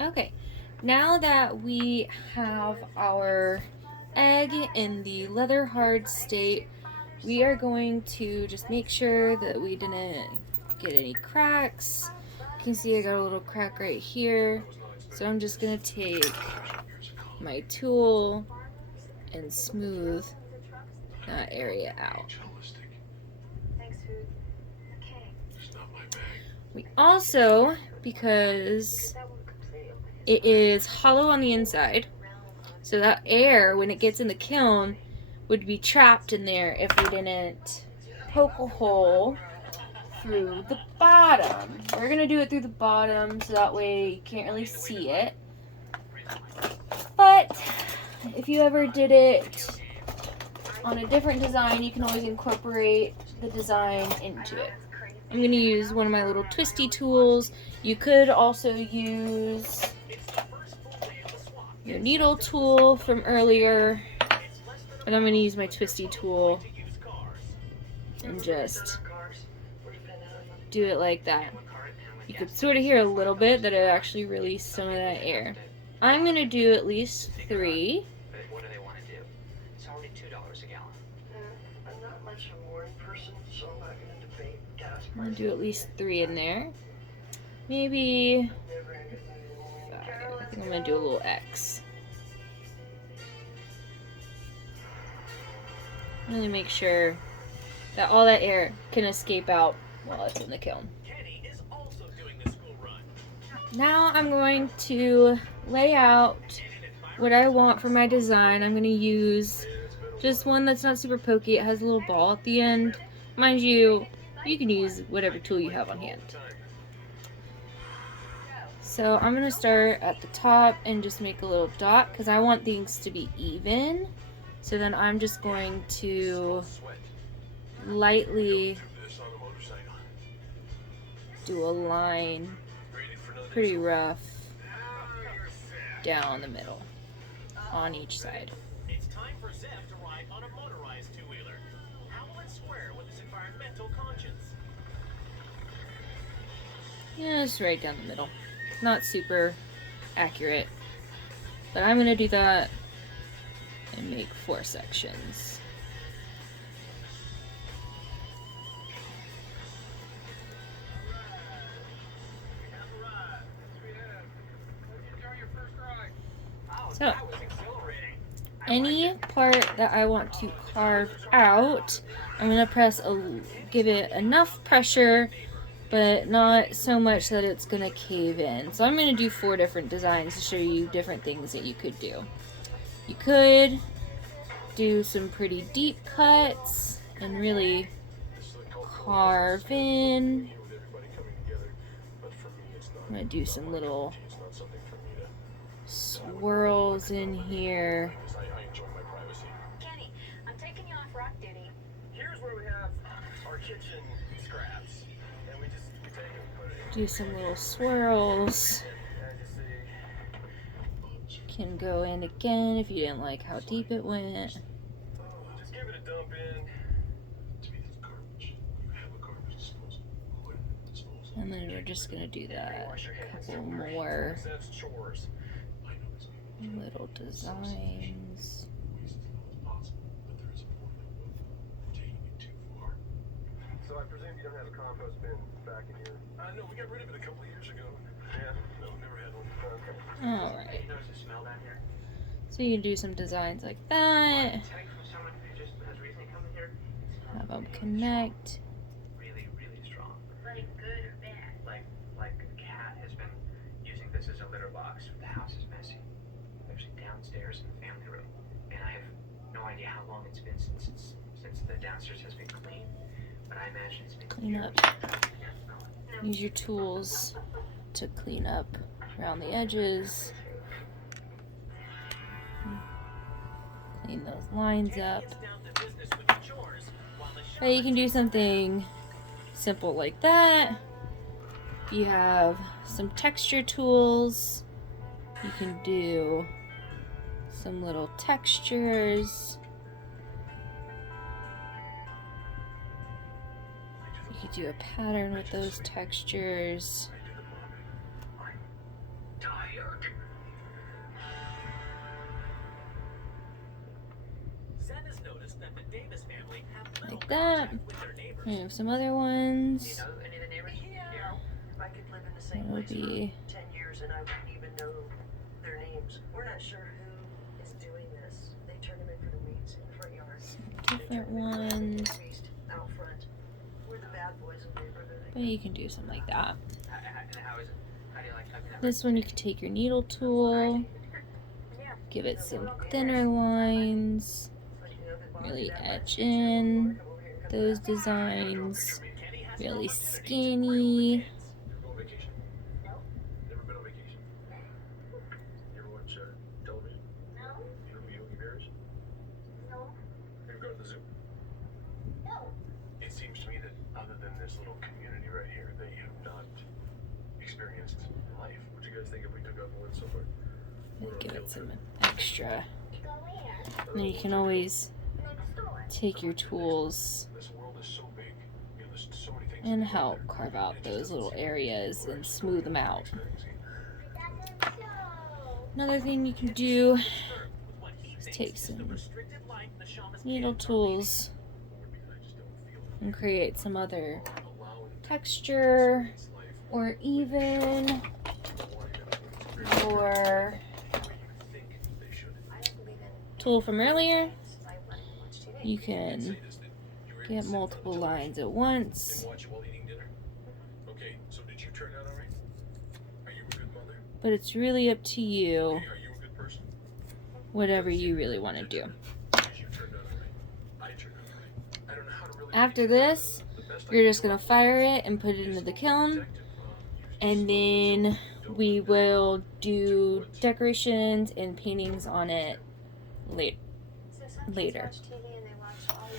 Okay, now that we have our egg in the leather hard state, we are going to just make sure that we didn't get any cracks. You can see I got a little crack right here. So I'm just going to take my tool and smooth that area out. We also, because it is hollow on the inside, so that air, when it gets in the kiln, would be trapped in there if we didn't poke a hole through the bottom. We're going to do it through the bottom so that way you can't really see it. But if you ever did it on a different design, you can always incorporate the design into it. I'm going to use one of my little twisty tools. You could also use your needle tool from earlier, but I'm going to use my twisty tool and just do it like that. You could sort of hear a little bit that it actually released some of that air. I'm going to do at least 3. What do they want to do? It's already $2 a gallon. I'm not much of a morning person, so I'm not going to debate gas. I'm going to do at least 3 in there. Maybe 5. I think I'm going to do a little X. Really make sure that all that air can escape out while it's in the kiln. Now I'm going to lay out what I want for my design. I'm going to use just one that's not super pokey. It has a little ball at the end. Mind you, you can use whatever tool you have on hand. So I'm going to start at the top and just make a little dot because I want things to be even. So then I'm just going to lightly do a line, pretty rough, down the middle on each side. It's time for Zev to ride on a motorized two-wheeler. How will it square with his environmental conscience? Yeah, just right down the middle. Not super accurate, but I'm gonna do that and make 4 sections. So, any part that I want to carve out, I'm going to give it enough pressure, but not so much that it's going to cave in. So I'm going to do 4 different designs to show you different things that you could do. You could do some pretty deep cuts and really carve in. I'm going to do some little swirls in here. Kenny, I'm taking you off rock duty. Here's where we have our kitchen scraps. And we just take it and put it in. Do some little swirls. Can go in again if you didn't like how deep it went. Just give it a dump in. And then we're just going to do that. A couple more little designs. So I presume you don't have a compost bin back in here? No, we got rid of it a couple of years ago. Yeah? No, never had one. Okay. Alright. There's a smell down here. So you can do some designs like that. It's coming from someone who just has recently come in here. Have them connect. Really, really strong. Like good or bad? Like a cat has been using this as a litter box. The house is messy. Actually downstairs in the family room. And I have no idea how long it's been since the downstairs has been clean. But I imagine it's been Clean up. Use your tools to clean up around the edges. Clean those lines up. But you can do something simple like that. If you have some texture tools, you can do some little textures. You could do a pattern with those textures. Santa's noticed that the Davis family have little Like that. contact with their neighbors. We have some other ones. You know any of the neighbors? Yeah. I could live in the same That'll place be for 10 years and I wouldn't even know their names. We're not sure who is doing this. They turn them in for the weeds in the front yard. different ones. Out front. We're the bad boys of the neighborhood. But you can do something like that. How is it? How do you like having that? This one you can take your needle tool, give it some thinner lines, really etch in those designs, really skinny. You ever go on vacation? No. Never been on vacation? You ever watch television? No. You ever Yogi Bears? No. Have you gone to the zoo? No. It seems to me that other than this little community right here, that you have not experienced life. What do you guys think if we took off and went somewhere? Give it some extra. And then you can always take your tools This world is so big. You know, there's so many things and to do help there. carve out those little areas and smooth them out. Another thing you can do is take some needle tools and create some other texture or even your tool from earlier. You can get multiple lines at once, Watch you while eating dinner. Okay, so did you turn out all right? Are you a good mother? but it's really up to you, Are you a good person? whatever you really want to do. Because you turned out all right. I turned out all right. I don't know how to really. After this, you're just going to fire it and put it into the kiln, and then we will do decorations and paintings on it later.